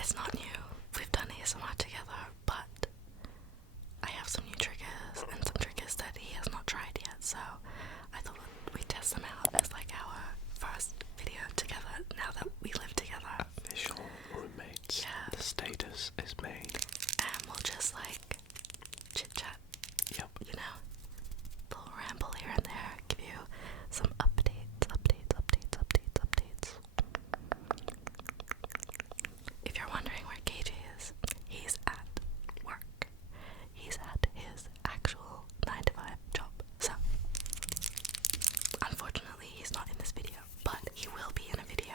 It's not new. We've done ASMR together, but I have some new triggers and some triggers that he has not tried yet, so I thought we'd test them out as like our first video together now that we live together. Official roommates. Yeah. The status is made. And we'll just like chit chat. Yep. You know? Little ramble here and there, give you some updates. If you're wondering where KJ is, he's at work. He's at his actual 9-to-5 job. So, unfortunately, he's not in this video, but he will be in a video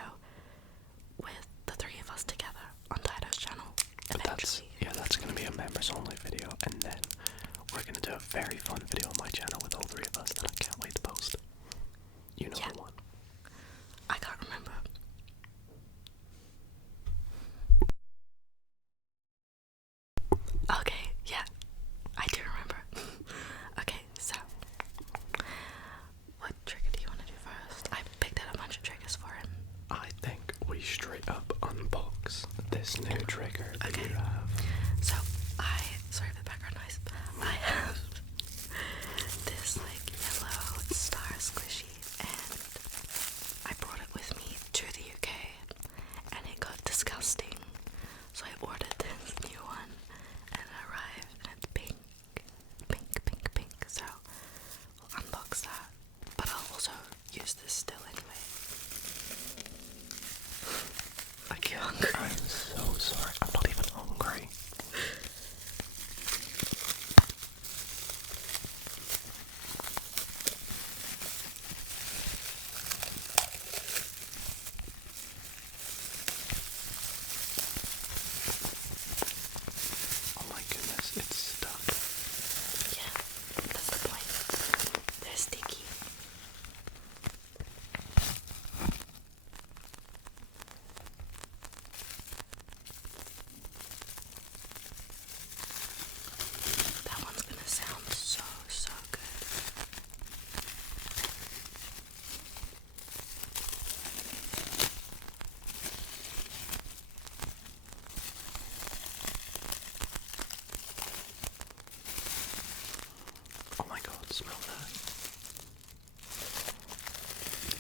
with the three of us together on Dido's channel eventually. That's gonna be a members only video, and then we're gonna do a very fun video on my channel with all three of us that I can't wait to post. You know the one. I can't remember. Okay, yeah, I do remember. Okay, so what trigger do you want to do first? I picked out a bunch of triggers for him. I think we straight up unbox this new trigger that Okay. you have. So sorry for the background noise. I have this like yellow star squishy, and I brought it with me to the UK, and it got disgusting. So I ordered this new one, and it arrived, and it's pink. So we'll unbox that, but I'll also use this still anyway. I get hungry. I'm so sorry. I'm not even hungry. Oh my goodness, it's stuck. Yeah, that's the point. They're sticky. That one's gonna sound so good. Oh my god, smell that.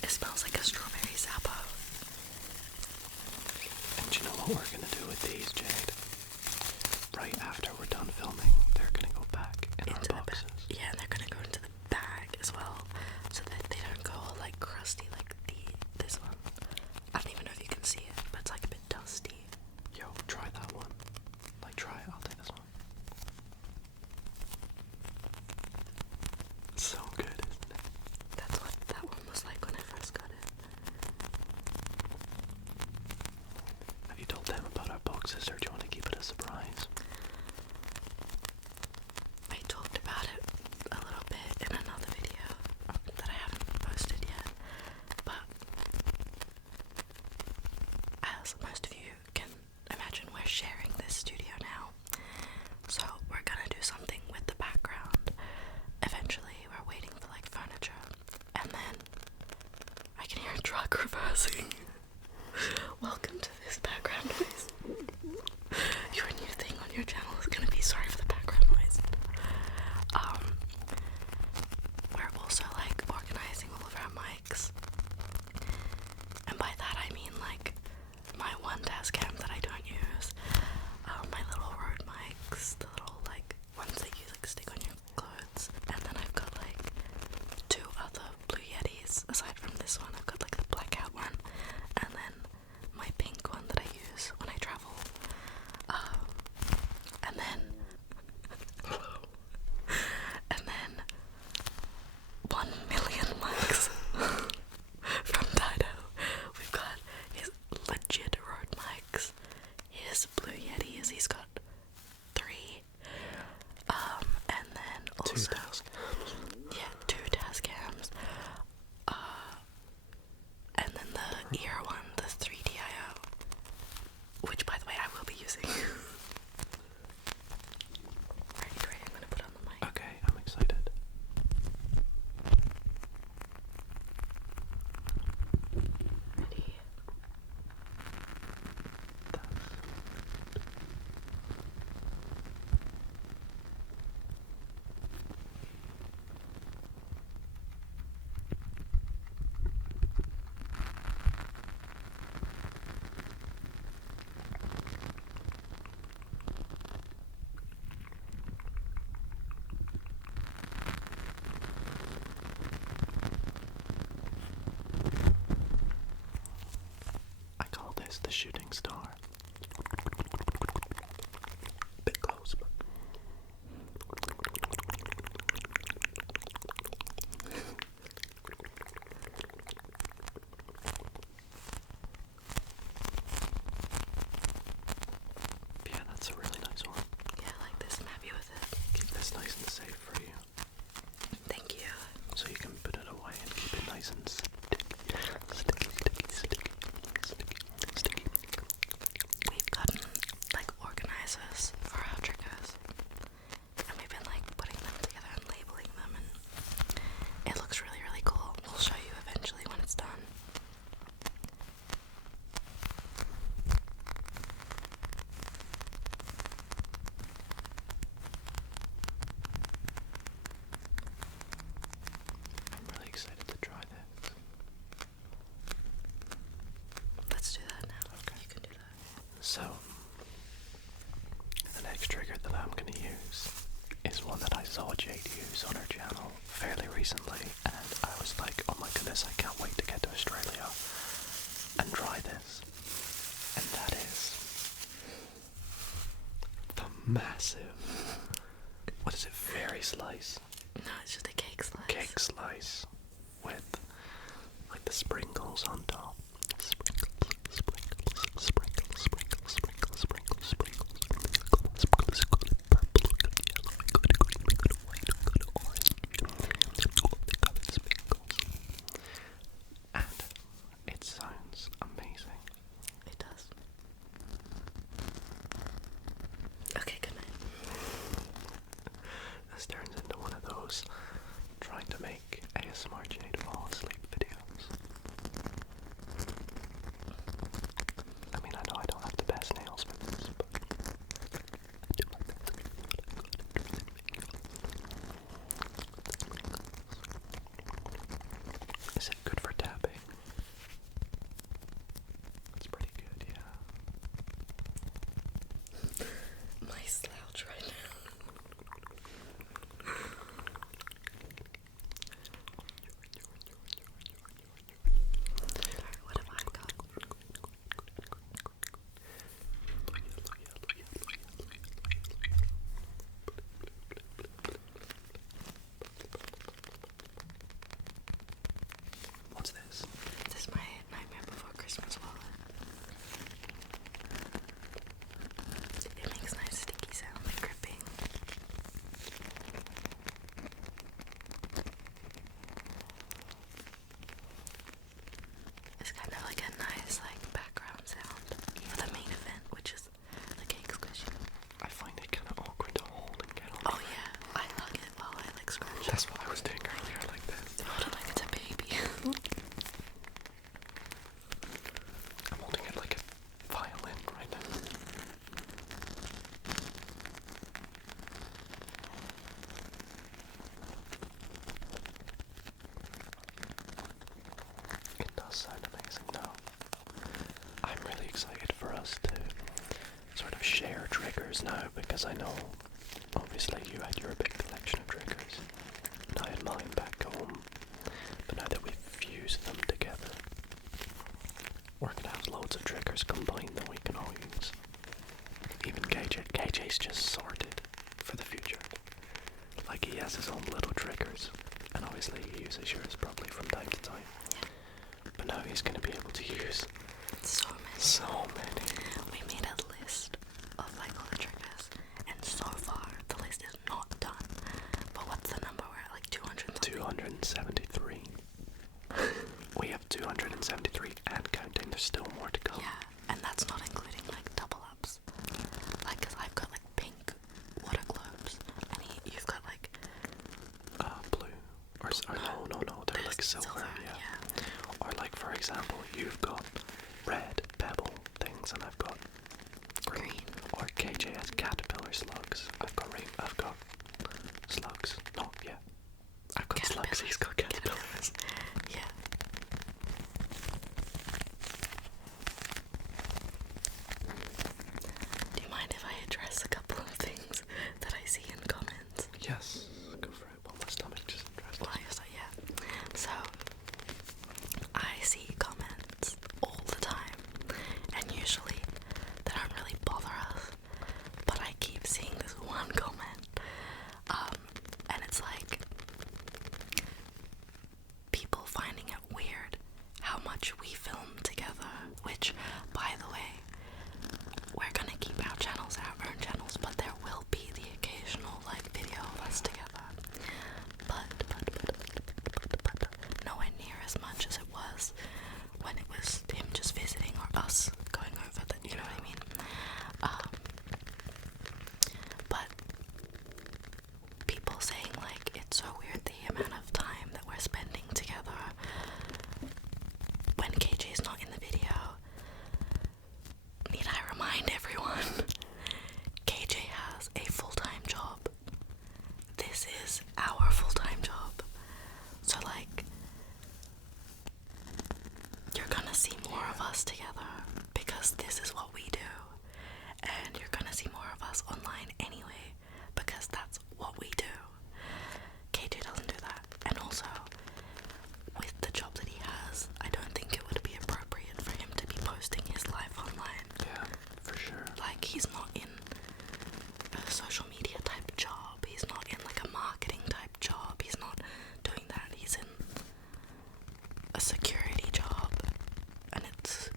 It smells like a strawberry zappo. And do you know what we're gonna do with these, Jade? Right after we're done filming, they're gonna go back in our boxes. Yeah, and they're gonna go into the bag as well, so that they don't go all like crusty like this one. I don't even know if you can see it, but it's like a bit dusty. Yo, try that one. Like, try it. I'll take this one. So good, isn't it? That's what that one was like when I first got it. Have you told them about our boxes, or do you want to keep it a surprise? I talked about it a little bit in another video that I haven't posted yet, but as most of you can imagine, we're sharing this studio now, so we're gonna do something with the background. Eventually, we're waiting for like furniture, and then I can hear a truck reversing. Welcome to this background noise. Your new thing on your channel is gonna be sorry for the background noise. We're also like organizing all of our mics, and by that I mean like my one Tascam that I don't use, my little Rode mics, the little like ones that you like stick on your clothes, and then I've got like two other Blue Yetis aside from this one. I've got like the blackout one, and then my pink one that I use when I travel, and then 1 million mics from Dido. We've got his legit Rode mics, his Blue Yetis, he's got 3, and then also 2 Tascams. yeah, 2 Tascams, and then the ear one, the 3DIO, which by the way I will be using. Ready, I'm gonna put on the mic. Okay, I'm excited. Ready? process for our triggers, and we've been like putting them together and labeling them, and it looks really, really cool. We'll show you eventually when it's done. I'm really excited to try this. Let's do that now. Okay. You can do that. So, the next trigger that I'm going to use is one that I saw Jade use on her channel fairly recently, and I was like, oh my goodness, I can't wait to get to Australia and try this. And that is the massive, what is it, fairy slice? No, it's just a cake slice. Cake slice with like the sprinkles on top. Sprinkles, sprinkles, sprinkles, sprinkles, sprinkles, sprinkles, sprinkles, sprinkles, purple, good yellow, good green, good white, good orange, all the colored sprinkles. And it sounds amazing. It does. Okay, good night. This turns into one of those trying to make ASMR Jade fall asleep videos. I mean, I know I don't have the best nails for this, but I do my best to make it look good and make you Is it good for tapping? It's pretty good, yeah. My slouch right now. What have I got? What's this? This is my Nightmare Before Christmas wallet. It makes nice sticky sound and gripping. It's kind of like a nice background sound for the main event, which is the cake squishy. I find it kind of awkward to hold and get on. Oh yeah, I hug it while I scratch. That's what I was doing earlier, like this. Hold it like it's a baby. I'm holding it like a violin right now. It does sound amazing now. I'm really excited for us to sort of share triggers now, because I know obviously you had your big collection of triggers and I had mine back home, but now that we've fused them together, we're gonna have loads of triggers combined that we can all use. Even KJ's just sorted for the future. Like, he has his own little triggers, and obviously he uses yours probably from time to time. But now he's gonna be able to use So many. so many. We made a list of all the triggers, and so far the list is not done. But what's the number? We're at 200 something. 273. We have 273 and counting. There's still more to come. Yeah, and that's not including double ups. Cause I've got pink water globes, and you've got Blue. Or no, they're like silver, yeah. Or for example, you've got red pebble things, and I've got green. Or KJ has caterpillar slugs. I've got slugs. No, yeah. I've got slugs, he's got caterpillars. Yeah. Do you mind if I address a couple of things that I see in comments? Yes, go for it. Well, my stomach just dressed. Well, yeah. So, I see comments all the time, and usually they don't really bother us, but I keep seeing this one comment, and it's like, he's not in a social media type job. He's not in like a marketing type job. He's not doing that. He's in a security job, and it's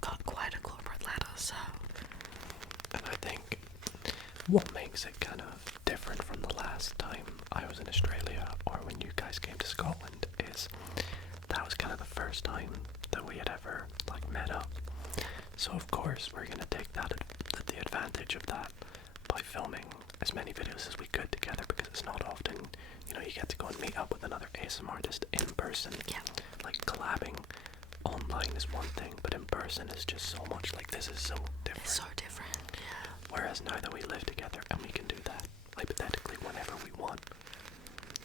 got quite a corporate ladder. So, and I think what makes it kind of different from the last time I was in Australia, or when you guys came to Scotland, is that was kind of the first time that we had ever like met up. So of course we're gonna take the advantage of that by filming as many videos as we could together, because it's not often, you know, you get to go and meet up with another ASMR artist in person. yeah, Like collabing online is one thing, but in person is just so much. Like, this is so different. it's so different. Yeah. Whereas now that we live together and we can do that hypothetically whenever we want,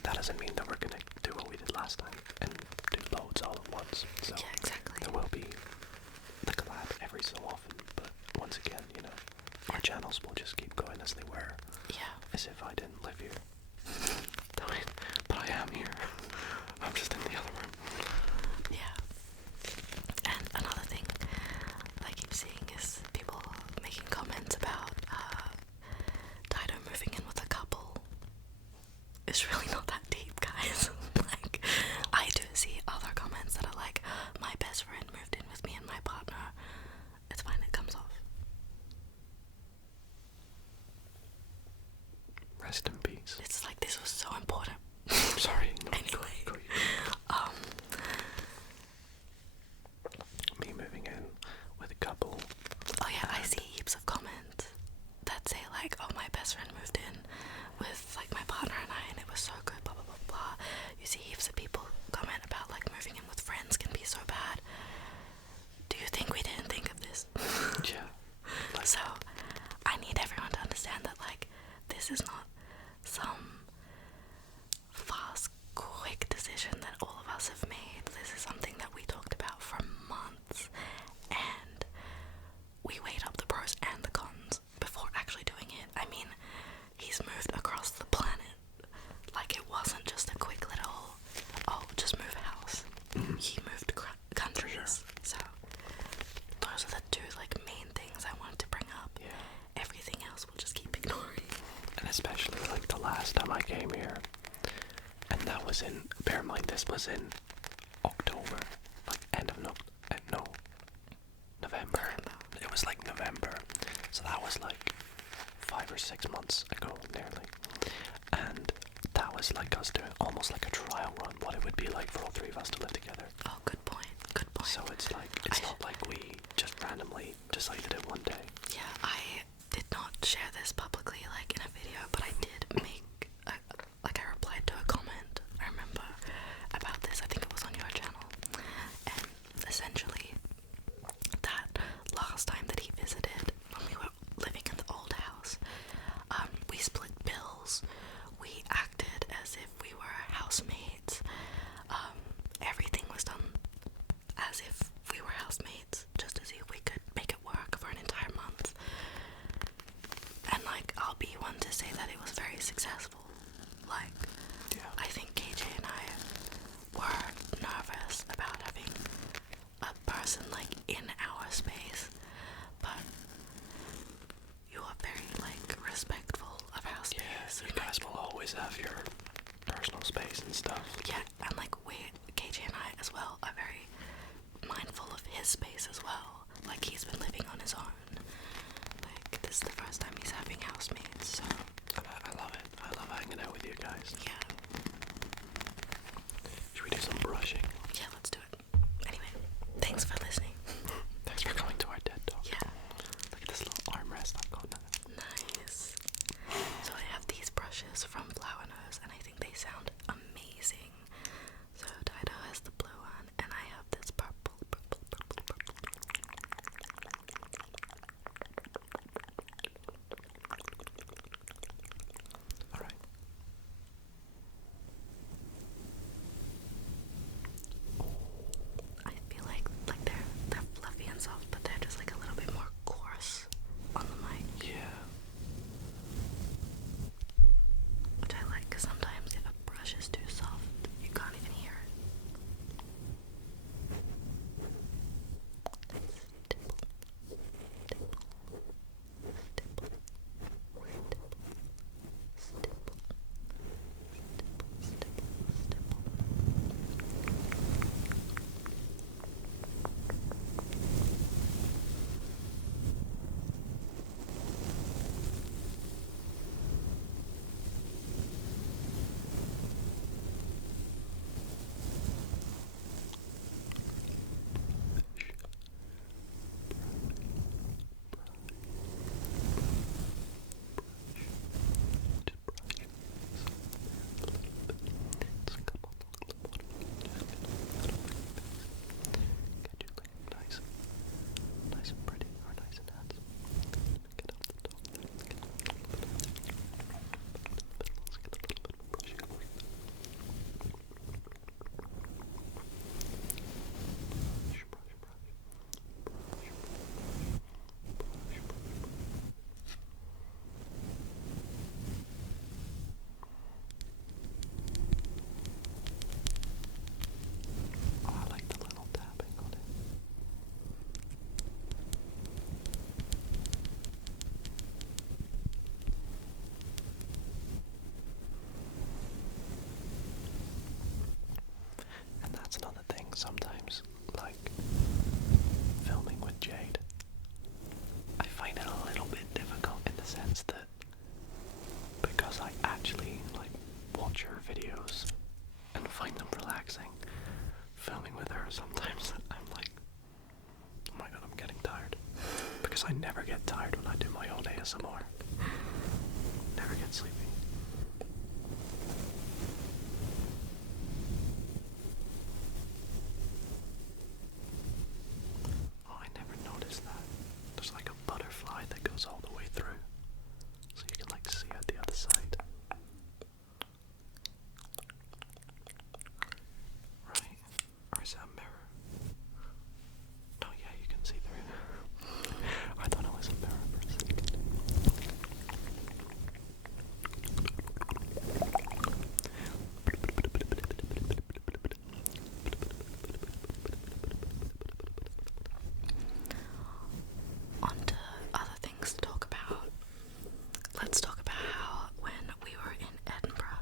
that doesn't mean that we're gonna do what we did last time and do loads all at once. So Yeah, exactly. there will be the collab every so often, but once again, you know, our channels will just keep going as they were. Yeah. As if I didn't live here. But I am here. I'm just in the other room. Yeah. And another thing I keep seeing is people making comments about Dido moving in with a couple. It's really not that deep, guys. Like, I do see other comments that are like, my best friend moved in with me and my partner. It's fine, it comes off. Rest in peace. It's like, this was so important. Sorry. No, Anyway, go. Me moving in with a couple. oh yeah, I see heaps of comments that say like, oh, my best friend moved in with like my partner and I, and it was so good, blah blah blah blah. You see heaps of people comment about like moving in with friends can be so bad. Do you think we didn't think of this? Yeah. So I need everyone to understand that like, this is not some fast, quick decision that all of us have made. This is something that we talked about for months, and we weighed up the pros and the cons before actually doing it. I mean, he's moved across the planet. Like, it wasn't just a quick little, oh, just move house. He moved countries. So those are the two like main things I wanted to bring up. Yeah. Everything else we'll just keep ignoring. And especially like the last time I came here, and that was in, bear in mind this was in October, like end of November. It was like November, so that was like 5 or 6 months ago nearly, and that was like us doing almost like a trial run, what it would be like for all three of us to live together. Oh, good point. Good point. So it's like, it's not like we just randomly decided it one day. Yeah, I did not share this publicly, like in a video, but I did make, I replied to a comment, I remember, about this. I think it was on your channel. And essentially, that last time that he visited, when we were living in the old house, we split bills. We acted as if we were housemates. Everything was done as if we were housemates, just to see if we could make it work for an entire month. And like, I'll be one to say that it was very successful. Like, Yeah. I think KJ and I were nervous about having a person like in our space, but you are very like respectful of our space. Yeah, you and, guys will always have your personal space and stuff. yeah, and like KJ and I as well are very mindful of his space as well. Like, he's been living on his own. Like, this is the first time he's having housemates, so I love it. I love hanging out with you guys. yeah. Should we do some brushing? Yeah, let's do it. Anyway, thanks for listening. Thanks for coming to our TED Talk. Yeah, Look at this little armrest I've got now. nice. So I have these brushes from Flower Nose, and I think they sound amazing. So Dido has the blue one, and I have this purple. Alright. sometimes, like filming with Jade. I find it a little bit difficult in the sense that because I actually like watch her videos and find them relaxing, filming with her sometimes I'm like, oh my god, I'm getting tired. Because I never get tired when I do my own ASMR. Never get sleepy. Oh, I never noticed that. There's like a butterfly that goes all the way through. So you can like see out the other side. Right? Or is that a mirror? No, yeah, you can see through. I thought it was a mirror for a second. On to other things to talk about. Let's talk about how when we were in Edinburgh,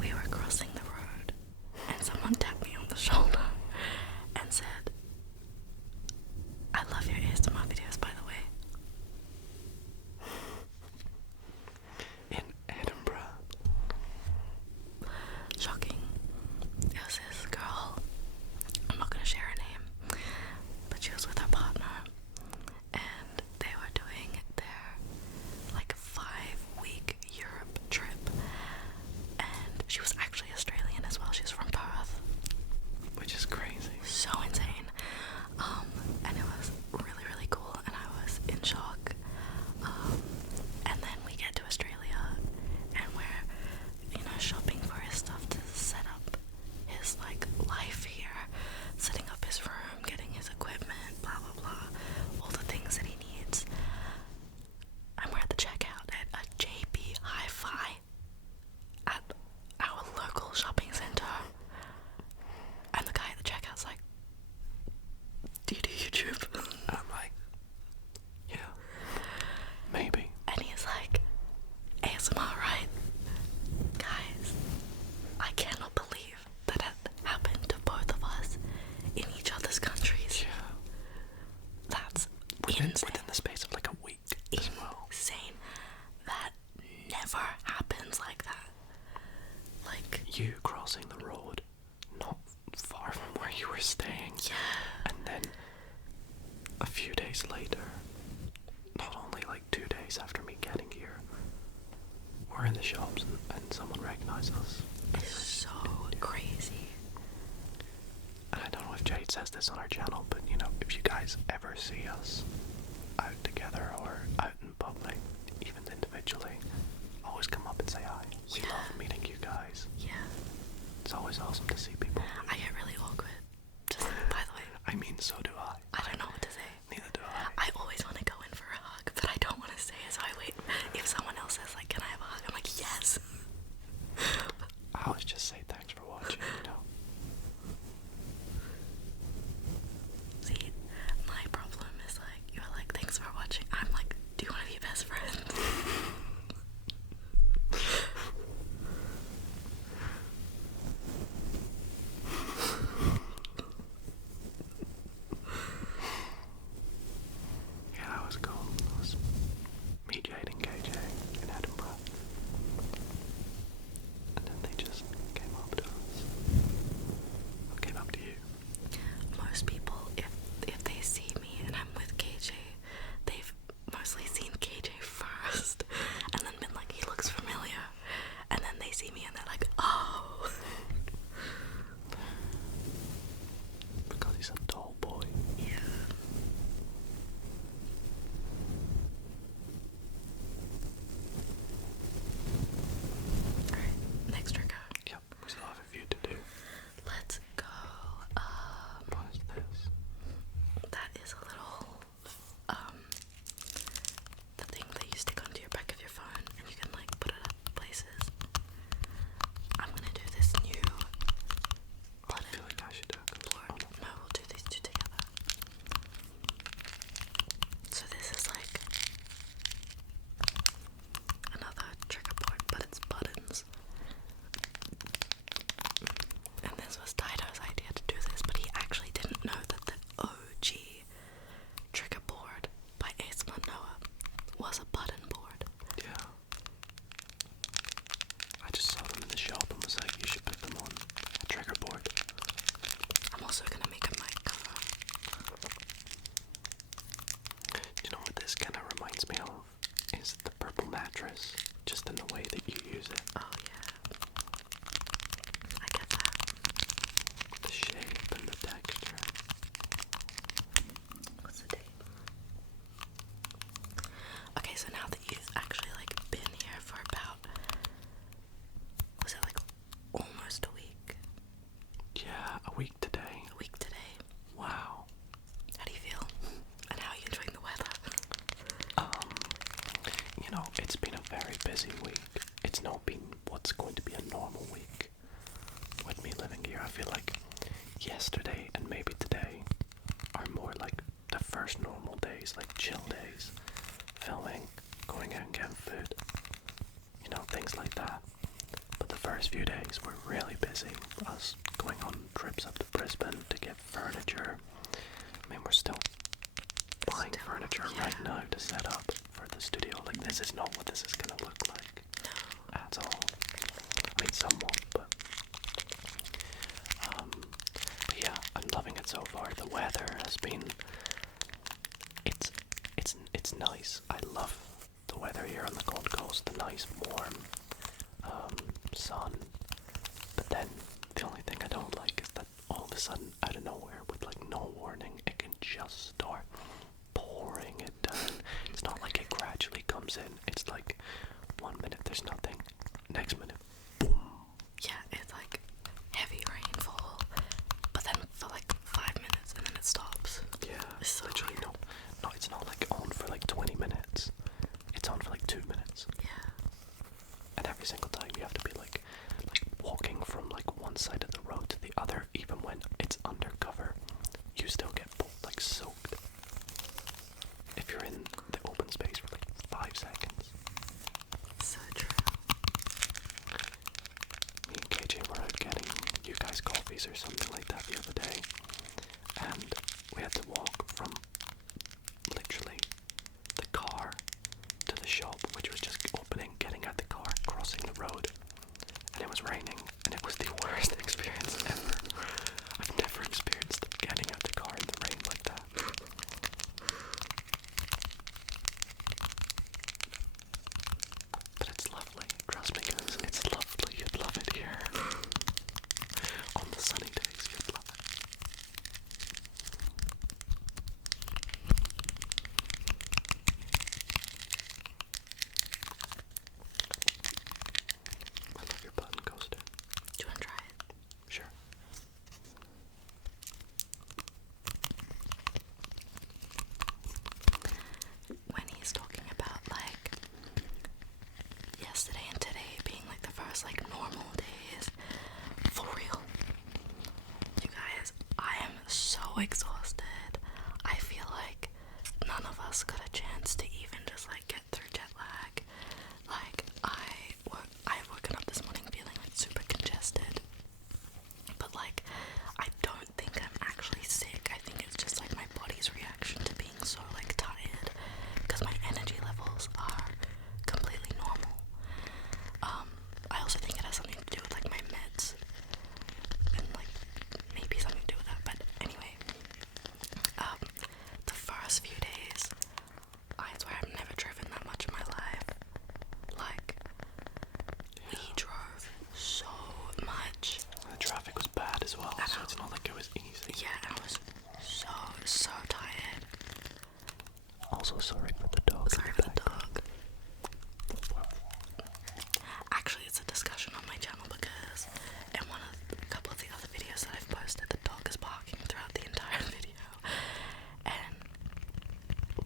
we were crossing the road and someone tapped me on the shoulder and said, "I love your ASMR videos, by the way." In Edinburgh. Shocking. It was this girl, I'm not gonna share her name, but she was with her partner and they were doing their like 5-week Europe trip, and she was actually Australian as well. She's from Perth. Which is crazy. So insane. And it was really, really cool, and I was in shock. And then we get to Australia, and we're, shopping for his stuff to set up his, like, life here. Setting up his room, getting his equipment, blah, blah, blah. All the things that he needs. And we're at the checkout at a JB Hi-Fi at our local shopping centre. And the guy at the checkout's like, "Do you do YouTube?" I'm like, yeah, maybe. And he's like, "ASMR, right?" Guys, I cannot believe that it happened to both of us in each other's countries. Yeah. That's Within insane. the space of like a week as well. Insane. That never happens like that. Like, You crossing the road not far from where you were staying. yeah. And then a few days later, not only like 2 days after me getting here, we're in the shops and someone recognized us. It's so crazy. And I don't know if Jade says this on our channel, but if you guys ever see us out together or out in public, even individually, always come up and say hi. We Yeah. love meeting you guys. Yeah. It's always awesome to see people. I get really awkward. Just, by the way, I mean, so do I. I don't know what to say. Neither do I. I always want to go in for a hug, but I don't want to say it, so I wait. If someone else says, like, "Can I have a hug?" I'm like, "Yes." I always just say thanks for watching, See, my problem is, like, you're like, "Thanks for watching." I'm like, "Do you want to be best friends?" Yeah, that was cool. That was me, Jade, and KJ in Edinburgh. And then they just came up to us. Or came up to you. Most people, if they see me and I'm with KJ, they've mostly seen KJ first. Okay, so now that you've actually like been here for about, was it like almost a week? Yeah, a week today. A week today. Wow. How do you feel? And how are you enjoying the weather? You know, it's been a very busy week. It's not been what's going to be a normal week with me living here. I feel like yesterday and maybe today are more like the first normal days, like chill days, filming, going out and getting food, you know, things like that. But the first few days were really busy. Us going on trips up to Brisbane to get furniture. I mean, we're still buying furniture right now to set up for the studio. Like, this is not what this is gonna look like at all. I mean, somewhat, but yeah, I'm loving it so far. The weather has been, it's nice. I love the weather here on the Gold Coast. The nice warm sun. But then the only thing I don't like is that all of a sudden, out of nowhere, with like no warning, it can just start pouring it down. It's not like it gradually comes in. It's like 1 minute there's nothing, next minute, boom. Yeah, it's like heavy rainfall, but then for like 5 minutes and then it stops. Yeah, it's so literally weird. No, it's not like on for like 20 minutes. It's on for like 2 minutes. Yeah. And every single time you have to be like walking from like one side of the road to the other, even when it's undercover, you still get like soaked. If you're in the open space for like 5 seconds. So true. Me and KJ were out getting you guys coffees or something like that the other day, and we had to walk from literally the car to the shop, which was just opening, getting out the car, crossing the road, and it was raining, and it was the worst experience ever. I've never experienced getting out the car in the rain like that. But it's lovely, trust me guys, it's lovely, you'd love it here. On the sunny days, you'd love it. I love your button coaster. Do you want to try it? Sure. When he's talking about like yesterday and today being like the first like normal days, for real, you guys, I am so exhausted. I feel like none of us got a chance to even just like get through jet lag. Like I've woken up this morning feeling like super congested, but like I don't think I'm actually sick. I think it's just like my body's reaction to being so like tired, because my energy levels are completely normal. I also think it has something to do with like my meds, and like maybe something to do with that. But anyway, the first few days, I swear I've never driven that much in my life. Like, we drove so much. The traffic was bad as well, And so it's not like it was easy. Yeah, I was so tired. Also, sorry for the dog. Sorry for the dog. Actually, it's a discussion on my channel because in a couple of the other videos that I've posted, the dog is barking throughout the entire video. And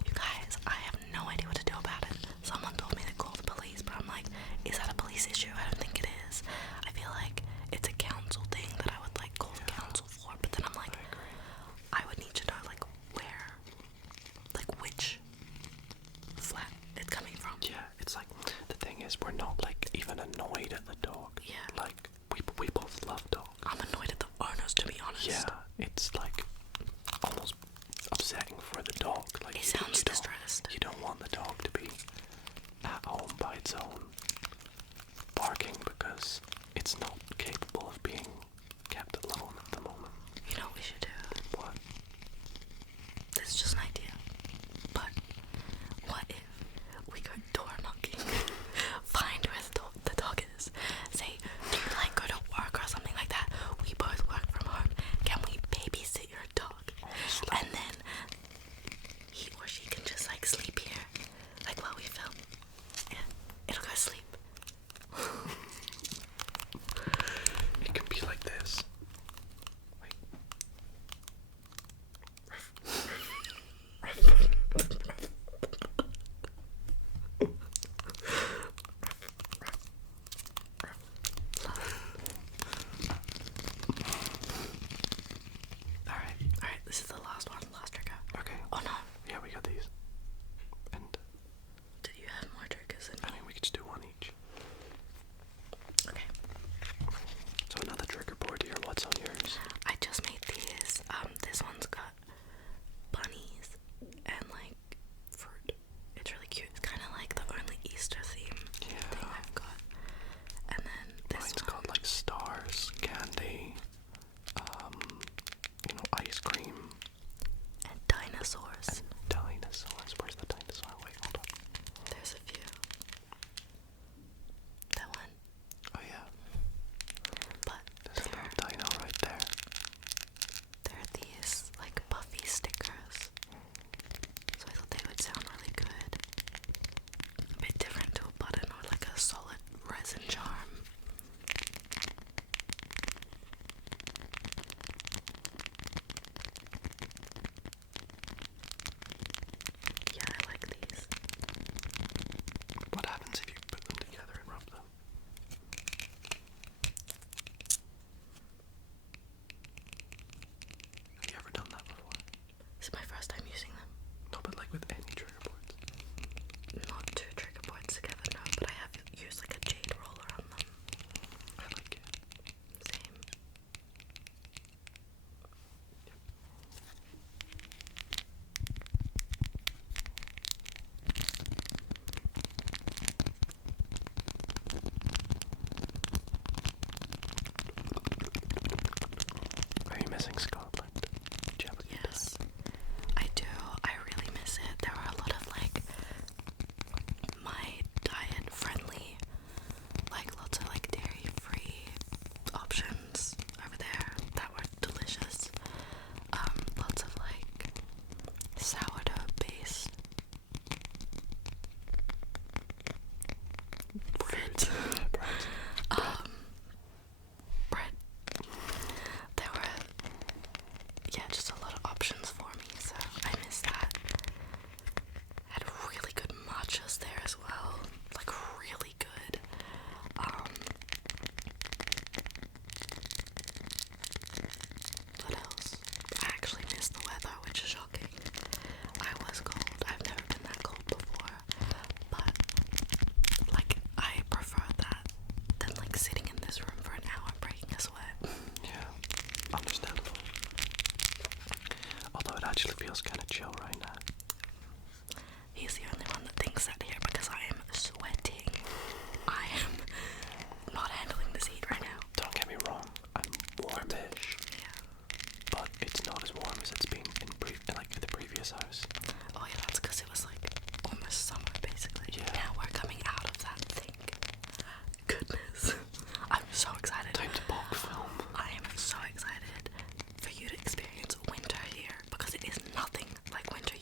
you guys, I have no idea what to do about it. Someone told me to call the police, but I'm like, is that a police issue? I don't think it is. I feel like it's a council thing that I would like call the council for, but then I'm like, I would need to know like where, like which flat it's coming from. Yeah, it's like, the thing is, we're not like even annoyed at the dog. Yeah. Like, we both love dogs. I'm annoyed at the owners, to be honest. Yeah, it's like almost upsetting for the dog. Like, It you sounds don't- distressed. You don't want the dog to be at home by its own, barking because it's not capable of being kept alone at the moment. You know what we should do? What? This is just an idea. But what if we go door knocking, find where the dog is, say, do you like go to work or something like that? We both work from home. Can we babysit your dog? Honestly. And then he or she can just like sleep here missing Scotland? Do you have a good Yes, I do. I really miss it. There were a lot of like my diet friendly, like lots of like dairy free options over there that were delicious. Lots of like sourdough based bread. Bread. There were, yeah, just a lot of options for me, so I miss that. Had really good matchas there as well, like really good. What else? I actually missed the weather, which is shocking. I was cold. I've never been that cold before, but like I prefer that than like sitting in this room for an hour breaking a sweat. Yeah, understandable. Although it actually feels kind of chill right now. He's the only one that thinks that here because I am sweating. I am not handling this heat right now. Don't get me wrong, I'm warmish, Yeah. but it's not as warm as it's been in the previous house. Oh yeah, that's because it was like almost summer basically. Yeah. Now we're coming out of that thing. Goodness. I'm so excited. Time to bulk film. I am so excited for you to experience winter here because it is nothing like winter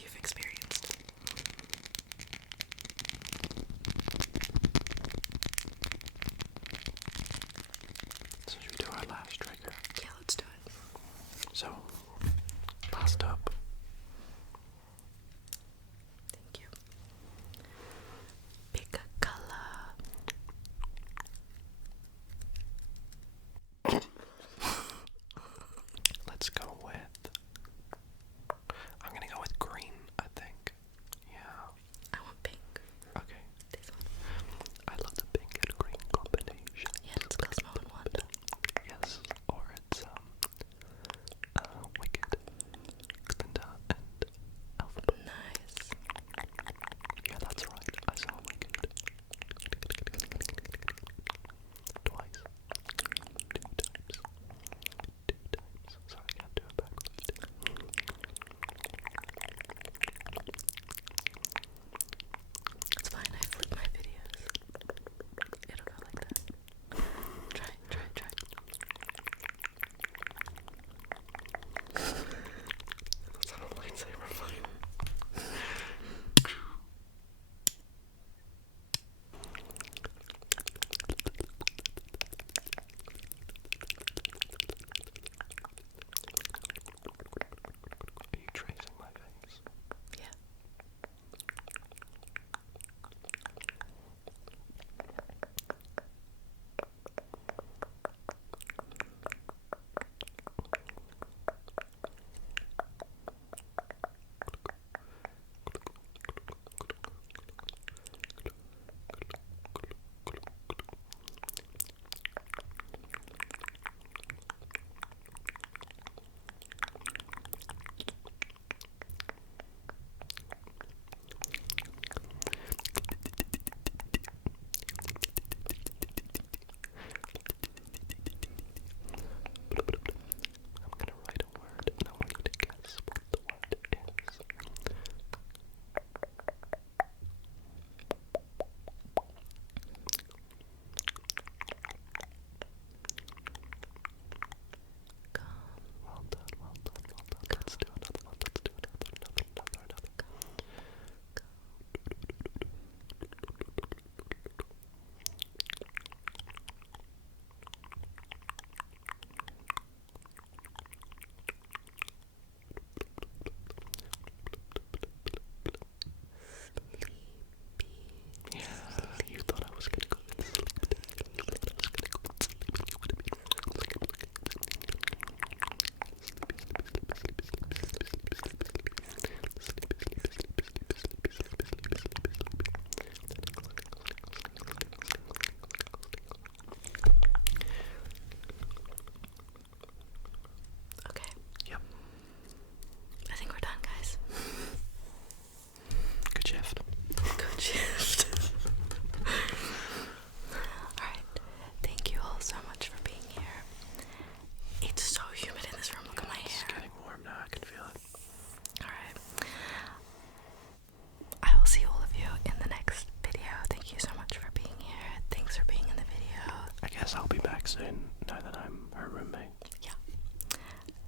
back soon now that I'm her roommate. Yeah.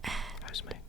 And housemate.